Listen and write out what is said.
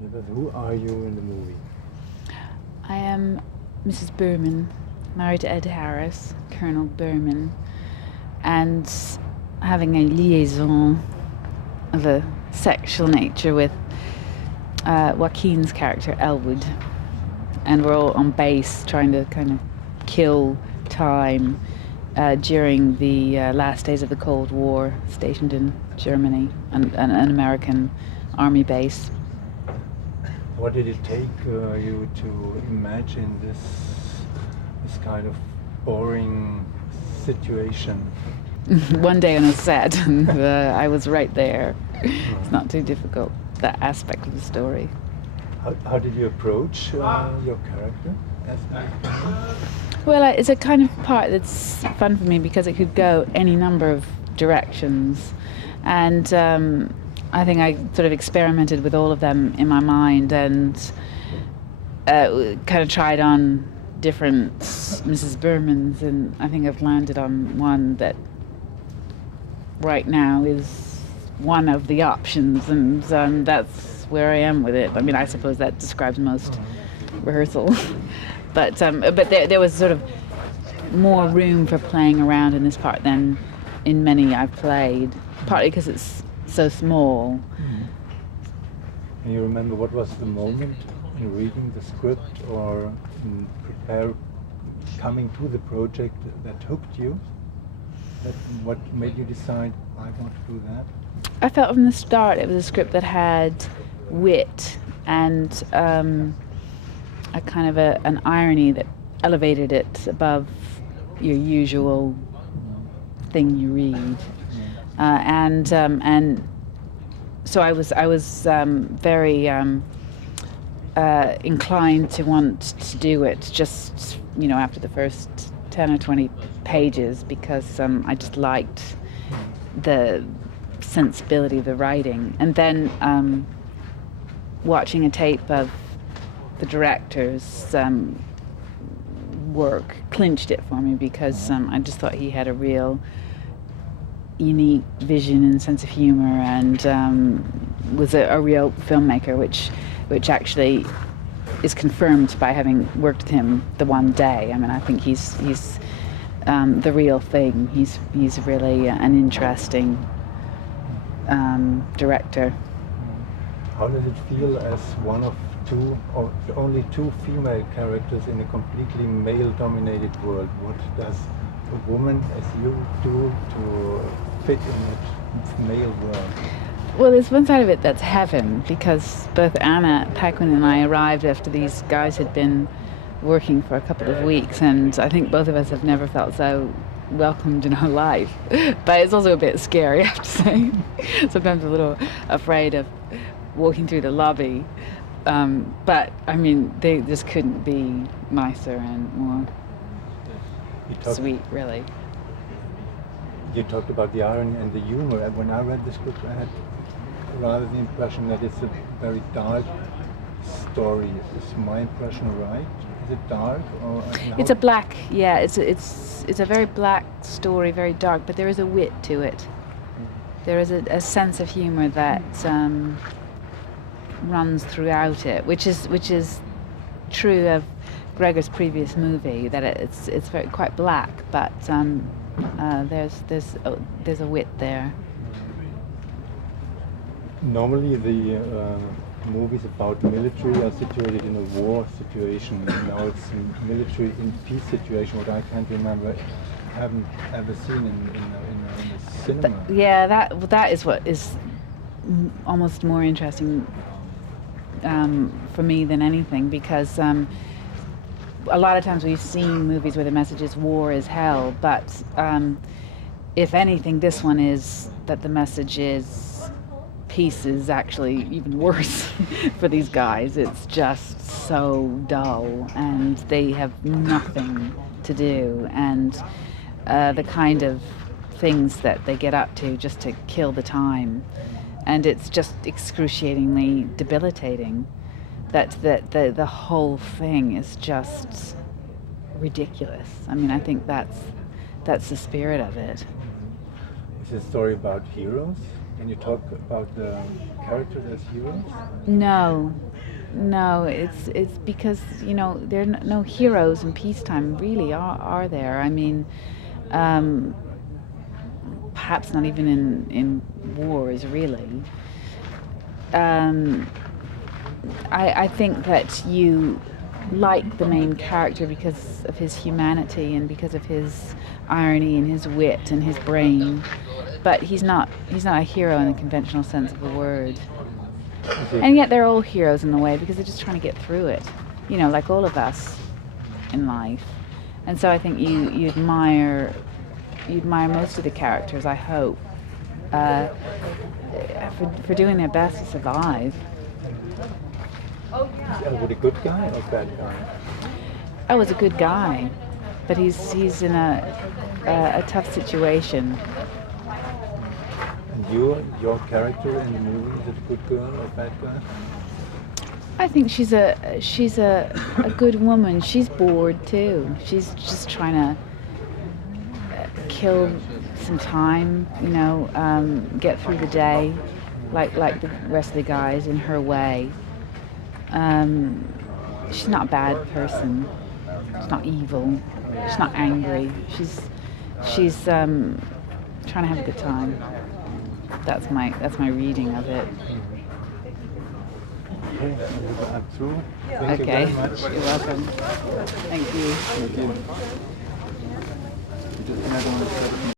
Yeah, but who are you in the movie? I am Mrs. Berman, married to Ed Harris, Colonel Berman, and having a liaison of a sexual nature with Joaquin's character, Elwood. And we're all on base trying to kind of kill time during the last days of the Cold War, stationed in Germany, an American army base. What did it take you to imagine this kind of boring situation? One day on a set, and I was right there. It's not too difficult, that aspect of the story. How did you approach your character? Well, it's a kind of part that's fun for me because it could go any number of directions. And I think I sort of experimented with all of them in my mind and kind of tried on different Mrs. Bermans, and I think I've landed on one that right now is one of the options, and that's where I am with it. I mean, I suppose that describes most rehearsal. But there was sort of more room for playing around in this part than in many I've played, partly because it's so small. And you remember what was the moment in reading the script or in coming to the project that hooked you? What made you decide, I want to do that? I felt from the start it was a script that had wit and a kind of an irony that elevated it above your usual thing you read, and so I was very inclined to want to do it just after the first 10 or 20 pages because I just liked the sensibility of the writing, and then watching a tape of the director's work clinched it for me because I just thought he had a real unique vision and sense of humor, and was a real filmmaker, which actually is confirmed by having worked with him the one day. I mean, I think he's the real thing. He's really an interesting director. How does it feel as one of only two female characters in a completely male-dominated world? What does a woman as you do to fit in that male world? Well, there's one side of it that's heaven, because both Anna Paquin and I arrived after these guys had been working for a couple of weeks, and I think both of us have never felt so welcomed in our life. But it's also a bit scary, I have to say. Sometimes a little afraid of walking through the lobby. But, I mean, they just couldn't be nicer and more sweet, really. You talked about the irony and the humor, and when I read the script I had rather the impression that it's a very dark story. Is my impression right? Is it dark? Or it's a black, yeah, it's a very black story, very dark, but there is a wit to it. There is a sense of humor that runs throughout it, which is true of Gregor's previous movie, that it's very quite black, but there's a wit there. Normally the movies about military are situated in a war situation. Now it's a military in peace situation, what I can't remember, haven't ever seen in a cinema. Yeah, that is what is almost more interesting for me than anything, because a lot of times we've seen movies where the message is war is hell, but if anything, this one is that the message is peace is actually even worse for these guys. It's just so dull, and they have nothing to do, and the kind of things that they get up to just to kill the time, and it's just excruciatingly debilitating. That the whole thing is just ridiculous. I mean, I think that's the spirit of it. It's a story about heroes. Can you talk about the characters as heroes? No, it's because there are no heroes in peacetime, really, are there? I mean, perhaps not even in wars, really. I think that you like the main character because of his humanity and because of his irony and his wit and his brain, but he's not a hero in the conventional sense of the word. And yet they're all heroes in a way because they're just trying to get through it, like all of us in life. And so I think you admire most of the characters, I hope, for doing their best to survive. Is Elwood a good guy or bad guy? I was a good guy, but he's in a tough situation. And your character in the movie, is it a good girl or bad guy? I think she's a good woman. She's bored too. She's just trying to kill some time, get through the day, like the rest of the guys in her way. She's not a bad person. She's not evil. She's not angry. She's trying to have a good time. That's my reading of it. Okay, I'm through. Thank you Okay, very much. you're welcome. Thank you. Thank you.